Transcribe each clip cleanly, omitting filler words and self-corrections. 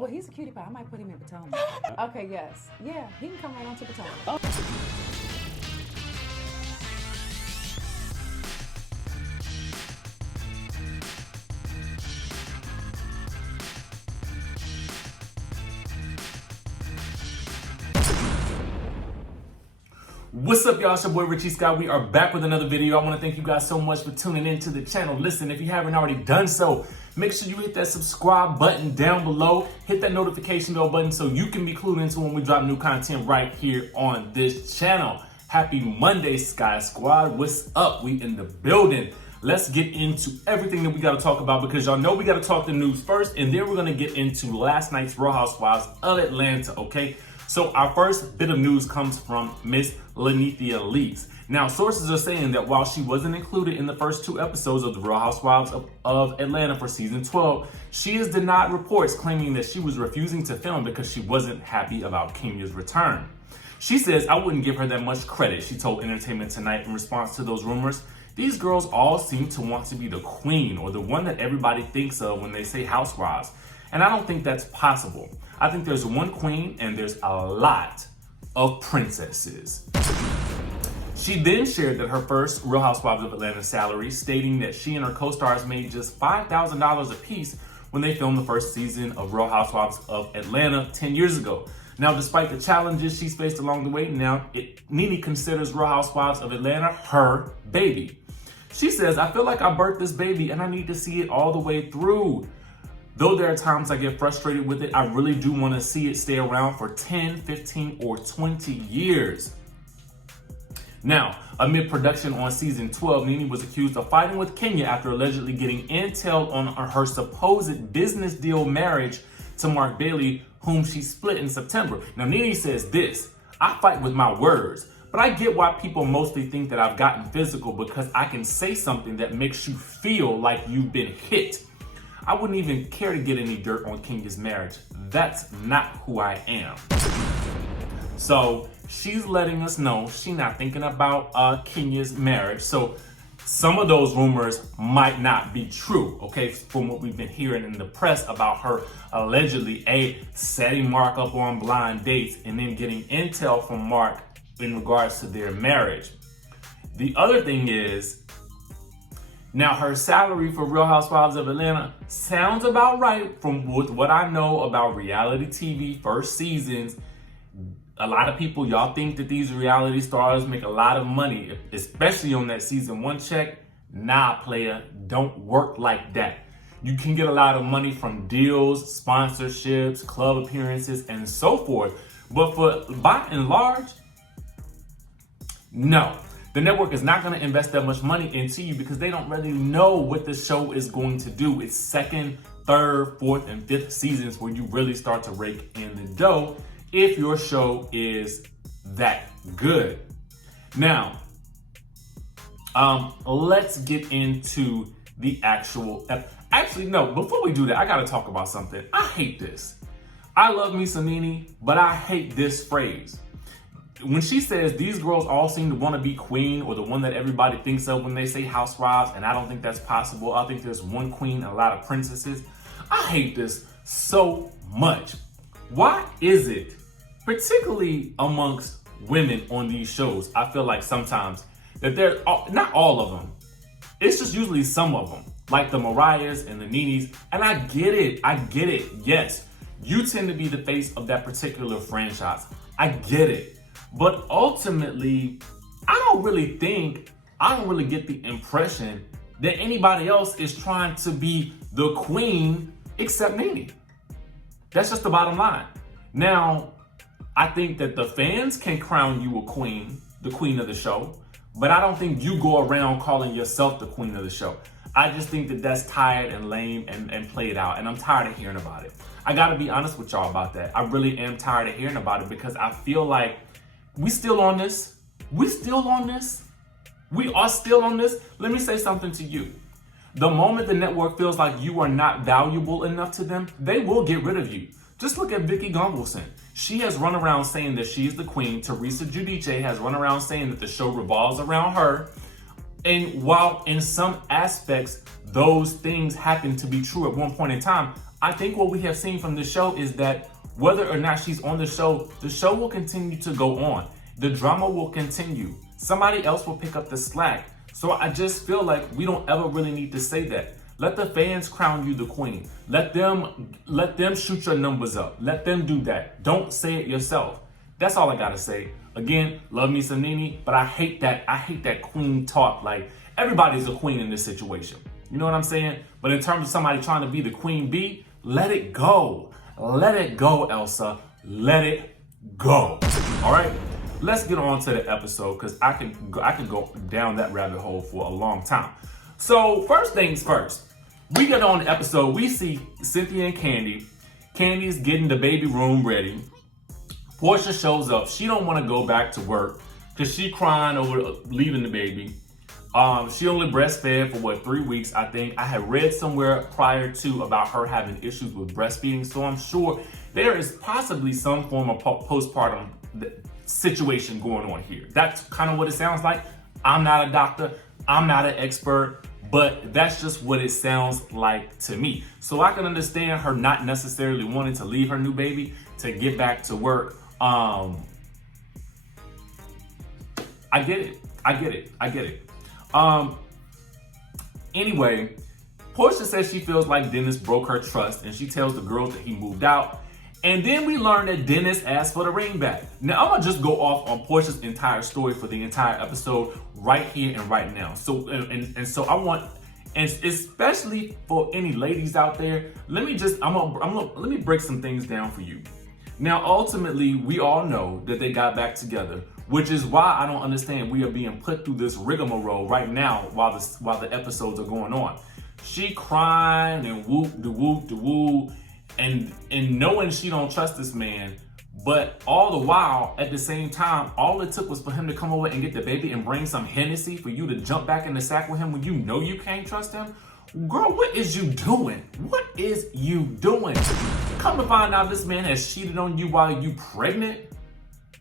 Well, he's a cutie pie. I might put him in Potomac. Okay, yes. Yeah, he can come right on to Potomac. Oh. What's up, y'all? It's your boy Richie Scott. We are back with another video. I want to thank you guys so much for tuning in to the channel. Listen, if you haven't already done so, make sure you hit that subscribe button down below. Hit that notification bell button so you can be clued into when we drop new content right here on this channel. Happy Monday, Sky Squad. What's up? We in the building. Let's get into everything that we got to talk about because y'all know we got to talk the news first, and then we're going to get into last night's Real Housewives of Atlanta, okay? So our first bit of news comes from Miss Nene Leakse. Now, sources are saying that while she wasn't included in the first 2 episodes of the Real Housewives of Atlanta for season 12, she has denied reports claiming that she was refusing to film because she wasn't happy about Kenya's return. She says, "I wouldn't give her that much credit," she told Entertainment Tonight in response to those rumors. "These girls all seem to want to be the queen or the one that everybody thinks of when they say housewives. And I don't think that's possible. I think there's one queen and there's a lot of princesses." She then shared that her first Real Housewives of Atlanta salary, stating that she and her co-stars made just $5,000 apiece when they filmed the first season of Real Housewives of Atlanta 10 years ago. Now, despite the challenges she's faced along the way, Nene considers Real Housewives of Atlanta her baby. She says, "I feel like I birthed this baby and I need to see it all the way through. Though there are times I get frustrated with it, I really do want to see it stay around for 10, 15, or 20 years. Now, amid production on season 12, Nene was accused of fighting with Kenya after allegedly getting intel on her supposed business deal marriage to Mark Bailey, whom she split in September. Now, Nene says this, "I fight with my words, but I get why people mostly think that I've gotten physical because I can say something that makes you feel like you've been hit. I wouldn't even care to get any dirt on Kenya's marriage. That's not who I am." So she's letting us know she's not thinking about Kenya's marriage. So some of those rumors might not be true, okay, from what we've been hearing in the press about her allegedly setting Mark up on blind dates and then getting intel from Mark in regards to their marriage. The other thing is, now her salary for Real Housewives of Atlanta sounds about right from what I know about reality TV first seasons. A lot of people, y'all think that these reality stars make a lot of money, especially on that season 1 check. Nah, player, don't work like that. You can get a lot of money from deals, sponsorships, club appearances, and so forth. But by and large, no. The network is not going to invest that much money into you because they don't really know what the show is going to do. It's 2nd, 3rd, 4th, and 5th seasons where you really start to rake in the dough if your show is that good. Now, let's get into the actual... Actually, no, before we do that, I got to talk about something. I hate this. I love me some Nene, but I hate this phrase. When she says these girls all seem to want to be queen or the one that everybody thinks of when they say housewives, and I don't think that's possible. I think there's one queen and a lot of princesses. I hate this so much. Why is it, particularly amongst women on these shows, I feel like sometimes that they're, not all of them, it's just usually some of them, like the Mariahs and the Nenes, and I get it, yes, you tend to be the face of that particular franchise, I get it. But ultimately, I don't really get the impression that anybody else is trying to be the queen except Nene. That's just the bottom line. Now, I think that the fans can crown you a queen, the queen of the show, but I don't think you go around calling yourself the queen of the show. I just think that that's tired and lame and played out, and I'm tired of hearing about it. I gotta be honest with y'all about that. I really am tired of hearing about it because I feel like we still on this. We are still on this. Let me say something to you. The moment the network feels like you are not valuable enough to them, they will get rid of you. Just look at Vicky Gunvalson. She has run around saying that she's the queen. Teresa Giudice has run around saying that the show revolves around her. And while in some aspects, those things happen to be true at one point in time. I think what we have seen from the show is that whether or not she's on the show will continue to go on. The drama will continue. Somebody else will pick up the slack. So I just feel like we don't ever really need to say that. Let the fans crown you the queen. Let them shoot your numbers up. Let them do that. Don't say it yourself. That's all I gotta say. Again, love me some Nene, but I hate that queen talk. Like, everybody's a queen in this situation. You know what I'm saying? But in terms of somebody trying to be the queen bee, let it go. Let it go, Elsa. Let it go. All right? Let's get on to the episode, because I can go down that rabbit hole for a long time. So first things first, we get on the episode, we see Cynthia and Kandi. Kandi's getting the baby room ready. Porsha shows up. She don't want to go back to work because she crying over leaving the baby. She only breastfed for 3 weeks, I think. I had read somewhere prior to about her having issues with breastfeeding, so I'm sure there is possibly some form of postpartum situation going on here. That's kind of what it sounds like. I'm not a doctor. I'm not an expert, but that's just what it sounds like to me. So I can understand her not necessarily wanting to leave her new baby to get back to work. I get it. Anyway, Porsha says she feels like Dennis broke her trust, and she tells the girls that he moved out. And then we learn that Dennis asked for the ring back. Now, I'm gonna just go off on Porsha's entire story for the entire episode right here and right now. So, so I want, and especially for any ladies out there, let me break some things down for you. Now, ultimately, we all know that they got back together, which is why I don't understand we are being put through this rigmarole right now while the episodes are going on. She crying and whoop, and knowing she don't trust this man, but all the while, at the same time, all it took was for him to come over and get the baby and bring some Hennessy for you to jump back in the sack with him when you know you can't trust him. Girl, what is you doing? What is you doing? Come to find out this man has cheated on you while you pregnant,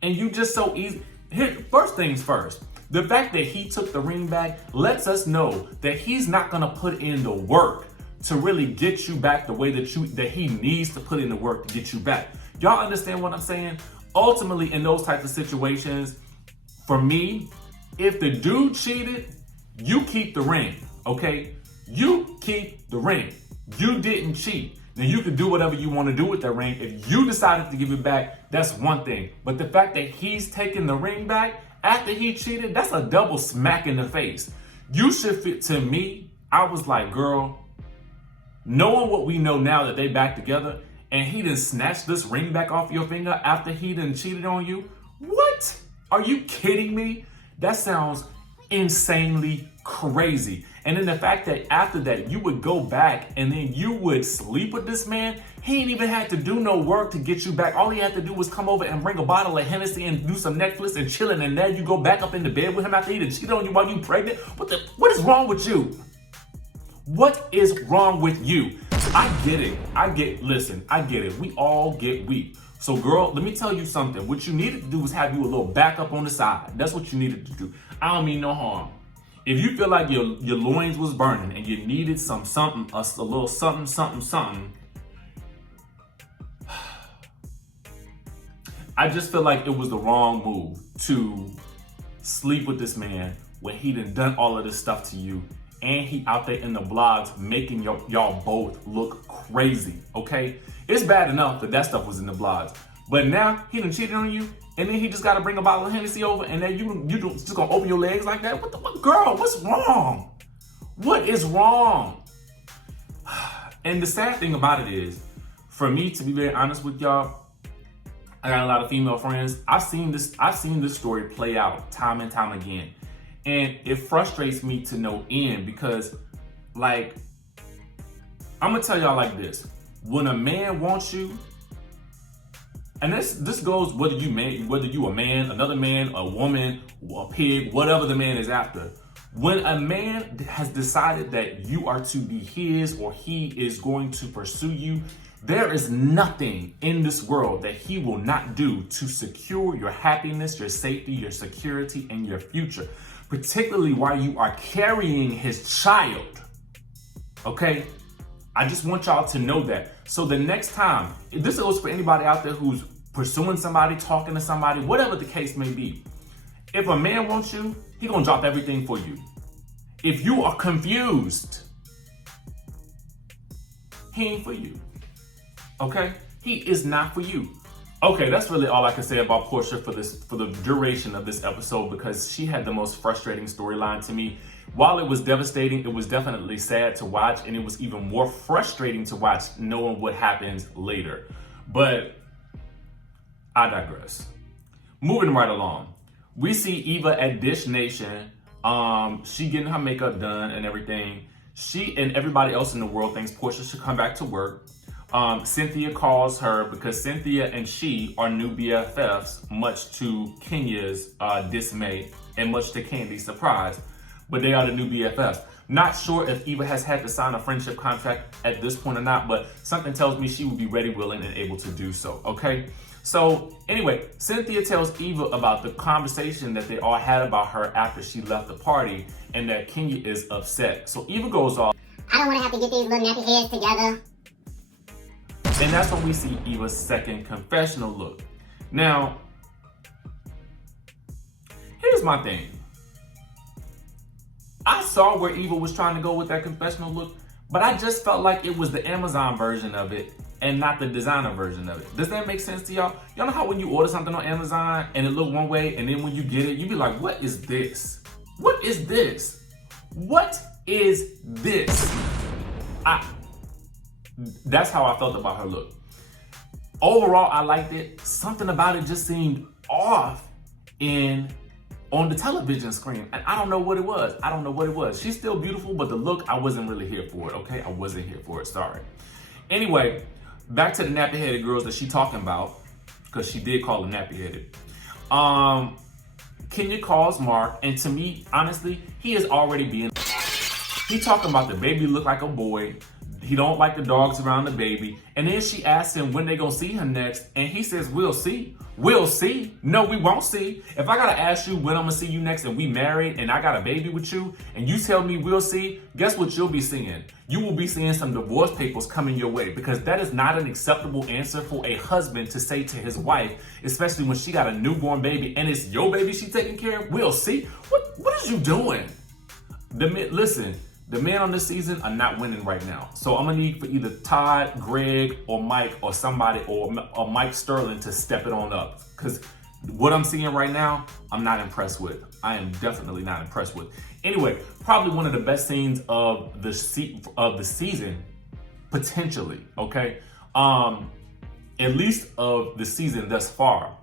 and you just so easy. Here, first things first, the fact that he took the ring back lets us know that he's not gonna put in the work to really get you back the way that he needs to put in the work to get you back. Y'all understand what I'm saying? Ultimately, in those types of situations, for me, if the dude cheated, you keep the ring, okay? You keep the ring. You didn't cheat. Now, you can do whatever you want to do with that ring. If you decided to give it back, that's one thing. But the fact that he's taking the ring back after he cheated, that's a double smack in the face. You should fit, to me, I was like, girl, knowing what we know now that they back together, and he done snatched this ring back off your finger after he done cheated on you? What? Are you kidding me? That sounds insanely crazy. And then the fact that after that, you would go back and then you would sleep with this man. He ain't even had to do no work to get you back. All he had to do was come over and bring a bottle of Hennessy and do some Netflix and chilling. And now you go back up into bed with him after he done cheated on you while you pregnant. What is wrong with you? What is wrong with you? I get it. Listen, I get it. We all get weak. So girl, let me tell you something. What you needed to do was have you a little backup on the side. That's what you needed to do. I don't mean no harm. If you feel like your loins was burning and you needed a little something, I just feel like it was the wrong move to sleep with this man when he done all of this stuff to you, and he out there in the blogs making y'all both look crazy, okay? It's bad enough that stuff was in the blogs, but now he done cheated on you, and then he just got to bring a bottle of Hennessy over, and then you just gonna open your legs like that? What, girl, what's wrong? What is wrong? And the sad thing about it is, for me, to be very honest with y'all, I got a lot of female friends. I've seen this story play out time and time again. And it frustrates me to no end because, like, I'm gonna tell y'all like this. When a man wants you, and this goes whether you a man, another man, a woman, a pig, whatever the man is after. When a man has decided that you are to be his or he is going to pursue you, there is nothing in this world that he will not do to secure your happiness, your safety, your security, and your future, particularly while you are carrying his child. Okay? I just want y'all to know that. So the next time, this goes for anybody out there who's pursuing somebody, talking to somebody, whatever the case may be. If a man wants you, he gonna drop everything for you. If you are confused, he ain't for you. Okay? He is not for you. Okay, that's really all I can say about Porsha for the duration of this episode, because she had the most frustrating storyline to me. While it was devastating, it was definitely sad to watch, and it was even more frustrating to watch knowing what happens later. But I digress. Moving right along. We see Eva at Dish Nation. She getting her makeup done and everything. She and everybody else in the world thinks Porsha should come back to work. Cynthia calls her because Cynthia and she are new BFFs, much to Kenya's dismay and much to Kandi's surprise. But they are the new BFFs. Not sure if Eva has had to sign a friendship contract at this point or not, but something tells me she would be ready, willing, and able to do so, okay? So anyway, Cynthia tells Eva about the conversation that they all had about her after she left the party, and that Kenya is upset. So Eva goes off, I don't want to have to get these little nappy heads together. and that's when we see Eva's second confessional look. Now, here's my thing. I saw where Eva was trying to go with that confessional look, but I just felt like it was the Amazon version of it and not the designer version of it. Does that make sense to y'all? Y'all know how when you order something on Amazon and it look one way, and then when you get it, you be like, what is this? What is this? What is this? That's how I felt about her look. Overall, I liked it. Something about it just seemed off on the television screen. And I don't know what it was. She's still beautiful, but the look, I wasn't really here for it, okay? I wasn't here for it, sorry. Anyway, back to the nappy-headed girls that she talking about, because she did call them nappy-headed. Kenya calls Mark, and to me, honestly, he is already being... He talking about the baby look like a boy. He don't like the dogs around the baby. And then she asks him when they gonna see him next, and he says, we'll see. We'll see. No, we won't see. If I gotta ask you when I'm gonna see you next and we married and I got a baby with you and you tell me we'll see, guess what you'll be seeing? You will be seeing some divorce papers coming your way, because that is not an acceptable answer for a husband to say to his wife, especially when she got a newborn baby and it's your baby she taking care of. We'll see. What is you doing? Listen. The men on this season are not winning right now. So I'm gonna need for either Todd, Greg, or Mike, or somebody, or Mike Sterling to step it on up. Because what I'm seeing right now, I'm not impressed with. I am definitely not impressed with. Anyway, probably one of the best scenes of the season, potentially, okay? At least of the season thus far,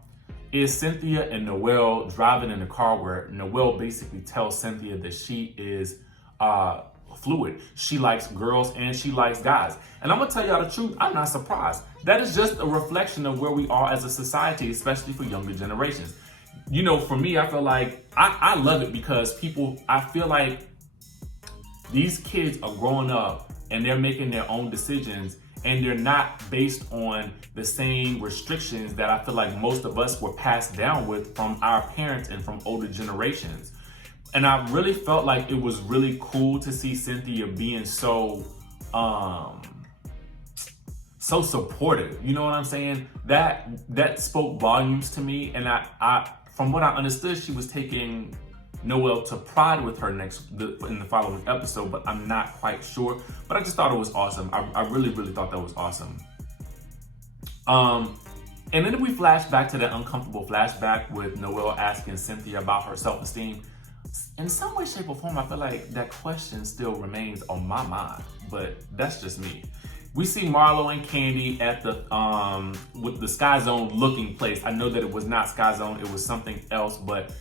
is Cynthia and Noelle driving in the car, where Noelle basically tells Cynthia that she is fluid. She likes girls and she likes guys. And I'm gonna tell y'all the truth, I'm not surprised. That is just a reflection of where we are as a society, especially for younger generations. You know, for me, I feel like I love it, because I feel like these kids are growing up and they're making their own decisions, and they're not based on the same restrictions that I feel like most of us were passed down with from our parents and from older generations. And I really felt like it was really cool to see Cynthia being so supportive. You know what I'm saying? That spoke volumes to me. And I from what I understood, she was taking Noelle to Pride with her in the following episode, but I'm not quite sure. But I just thought it was awesome. I really, really thought that was awesome. And then we flash back to that uncomfortable flashback with Noelle asking Cynthia about her self-esteem. In some way, shape, or form, I feel like that question still remains on my mind, but that's just me. We see Marlo and Kandi at the with the Sky Zone looking place. I know that it was not Sky Zone, it was something else, but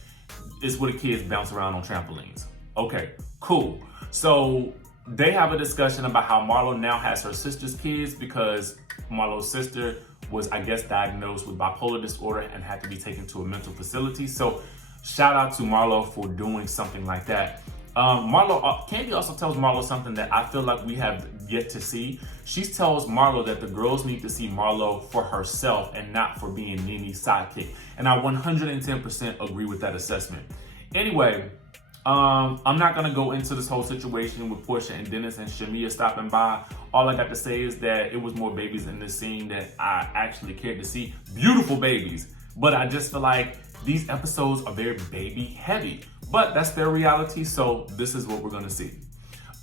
it's where the kids bounce around on trampolines. Okay, cool. So they have a discussion about how Marlo now has her sister's kids, because Marlo's sister was, I guess, diagnosed with bipolar disorder and had to be taken to a mental facility. So shout out to Marlo for doing something like that. Kandi also tells Marlo something that I feel like we have yet to see. She tells Marlo that the girls need to see Marlo for herself and not for being Nene's sidekick. And I 110% agree with that assessment. Anyway, I'm not gonna go into this whole situation with Porsha and Dennis and Shamia stopping by. All I got to say is that it was more babies in this scene that I actually cared to see. Beautiful babies. But I just feel like these episodes are very baby heavy. But that's their reality, so this is what we're gonna see.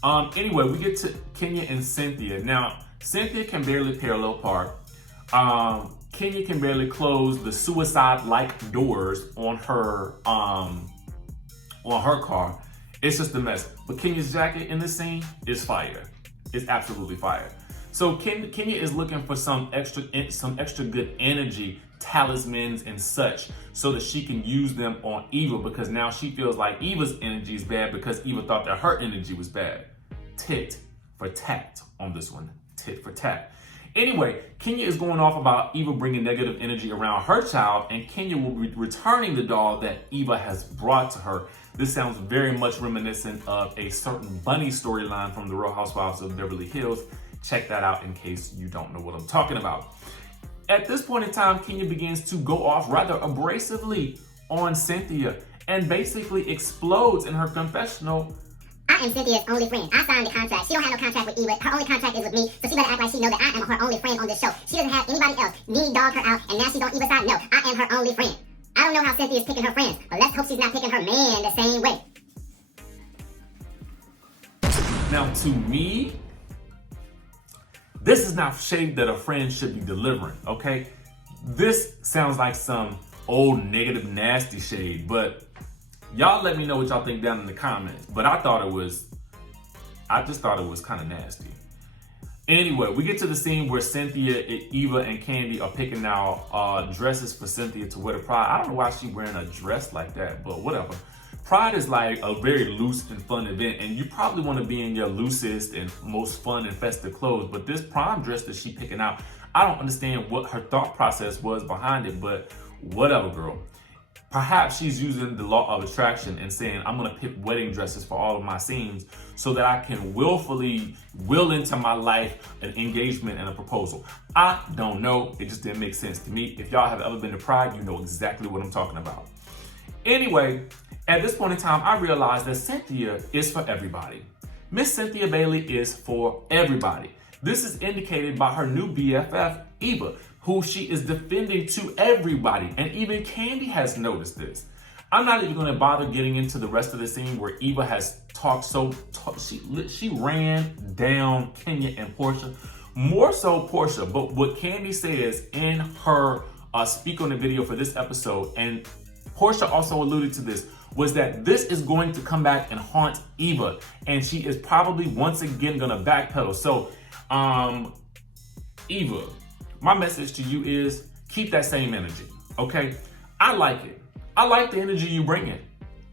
Anyway, we get to Kenya and Cynthia. Now, Cynthia can barely parallel park. Kenya can barely close the suicide-like doors on her car. It's just a mess. But Kenya's jacket in this scene is fire. It's absolutely fire. So Kenya is looking for some extra good energy, talismans and such, so that she can use them on Eva, because now she feels like Eva's energy is bad because Eva thought that her energy was bad. Tit for tat on this one. Tit for tat. Anyway, Kenya is going off about Eva bringing negative energy around her child, and Kenya will be returning the doll that Eva has brought to her. This sounds very much reminiscent of a certain bunny storyline from the Real Housewives of Beverly Hills. Check that out in case you don't know what I'm talking about. At this point in time, Kenya begins to go off rather abrasively on Cynthia and basically explodes in her confessional. I am Cynthia's only friend. I signed the contract. She don't have no contract with Eva. Her only contract is with me. So she better act like she know that I am her only friend on this show. She doesn't have anybody else. Me dog her out, and now she's on Eva's side. No, I am her only friend. I don't know how Cynthia's picking her friends, but let's hope she's not picking her man the same way. Now, to me, this is not shade that a friend should be delivering, okay? This sounds like some old negative nasty shade, but y'all let me know what y'all think down in the comments. But I just thought it was kind of nasty. Anyway, we get to the scene where Cynthia, Eva, and Kandi are picking out dresses for Cynthia to wear to Pride. I don't know why she's wearing a dress like that, but whatever. Pride is like a very loose and fun event, and you probably want to be in your loosest and most fun and festive clothes. But this prom dress that she's picking out, I don't understand what her thought process was behind it, but whatever, girl. Perhaps she's using the law of attraction and saying, I'm going to pick wedding dresses for all of my scenes so that I can willfully will into my life an engagement and a proposal. I don't know. It just didn't make sense to me. If y'all have ever been to Pride, you know exactly what I'm talking about. Anyway, at this point in time, I realized that Cynthia is for everybody. Miss Cynthia Bailey is for everybody. This is indicated by her new BFF, Eva, who she is defending to everybody. And even Kandi has noticed this. I'm not even gonna bother getting into the rest of the scene where Eva has she ran down Kenya and Porsha, more so Porsha. But what Kandi says in her speak on the video for this episode, and Porsha also alluded to this, was that this is going to come back and haunt Eva, and she is probably once again gonna backpedal. So, Eva, my message to you is keep that same energy, okay? I like it. I like the energy you bring in.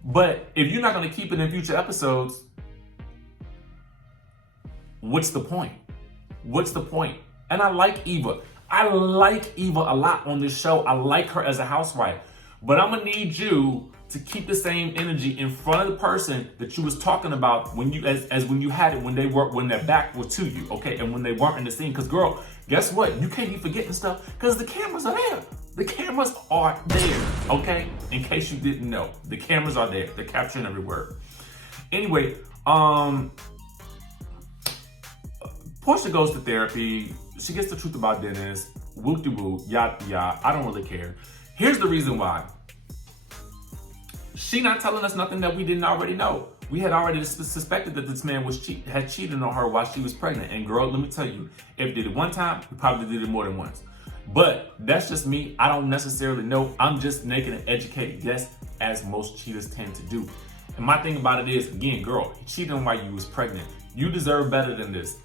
But if you're not gonna keep it in future episodes, what's the point? What's the point? And I like Eva. I like Eva a lot on this show. I like her as a housewife. But I'm gonna need you to keep the same energy in front of the person that you was talking about when you as when you had it when their back was to you, okay, and when they weren't in the scene. Because girl, guess what? You can't be forgetting stuff because the cameras are there. The cameras are there, okay? In case you didn't know, the cameras are there. They're capturing every word. Anyway, Porsha goes to therapy. She gets the truth about Dennis. Whoop-de-whoop, yada yada. I don't really care. Here's the reason why. She not telling us nothing that we didn't already know. We had already suspected that this man had cheated on her while she was pregnant. And girl, let me tell you, if we did it one time, we probably did it more than once. But that's just me. I don't necessarily know. I'm just making an educated guess, as most cheaters tend to do. And my thing about it is, again, girl, he cheated on while you was pregnant. You deserve better than this.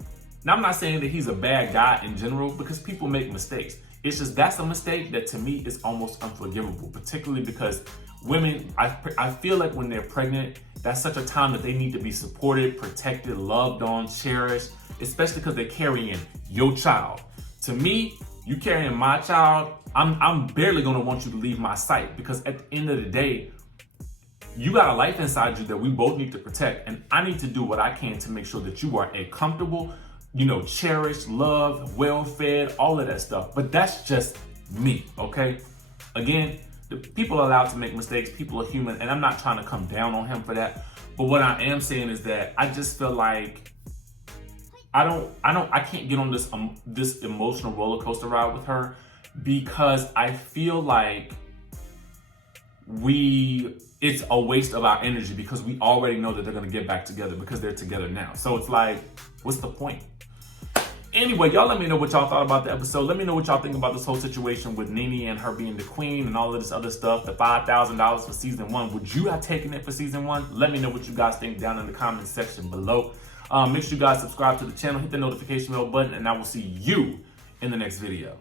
Now, I'm not saying that he's a bad guy in general, because people make mistakes. It's just that's a mistake that to me is almost unforgivable, particularly because women, I feel like when they're pregnant, that's such a time that they need to be supported, protected, loved on, cherished, especially because they're carrying your child. To me, you carrying my child, I'm barely gonna want you to leave my sight, because at the end of the day, you got a life inside you that we both need to protect, and I need to do what I can to make sure that you are a comfortable, cherished, loved, well-fed, all of that stuff. But that's just me, okay? Again, The people are allowed to make mistakes. People are human, and I'm not trying to come down on him for that. But what I am saying is that I just feel like I can't get on this emotional roller coaster ride with her, because I feel like it's a waste of our energy, because we already know that they're gonna get back together because they're together now. So it's like, what's the point? Anyway, y'all let me know what y'all thought about the episode. Let me know what y'all think about this whole situation with Nene and her being the queen and all of this other stuff. The $5,000 for season 1. Would you have taken it for season 1? Let me know what you guys think down in the comment section below. Make sure you guys subscribe to the channel, hit the notification bell button, and I will see you in the next video.